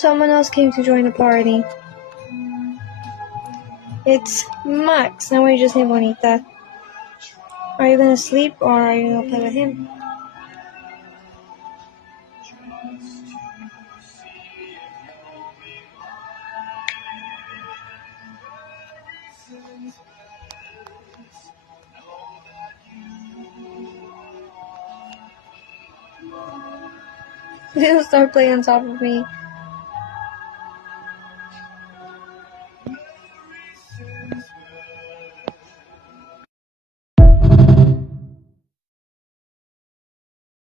Someone else came to join the party. It's Max. Now we just need Bonita. Are you gonna sleep or are you gonna play with him? He'll start playing on top of me.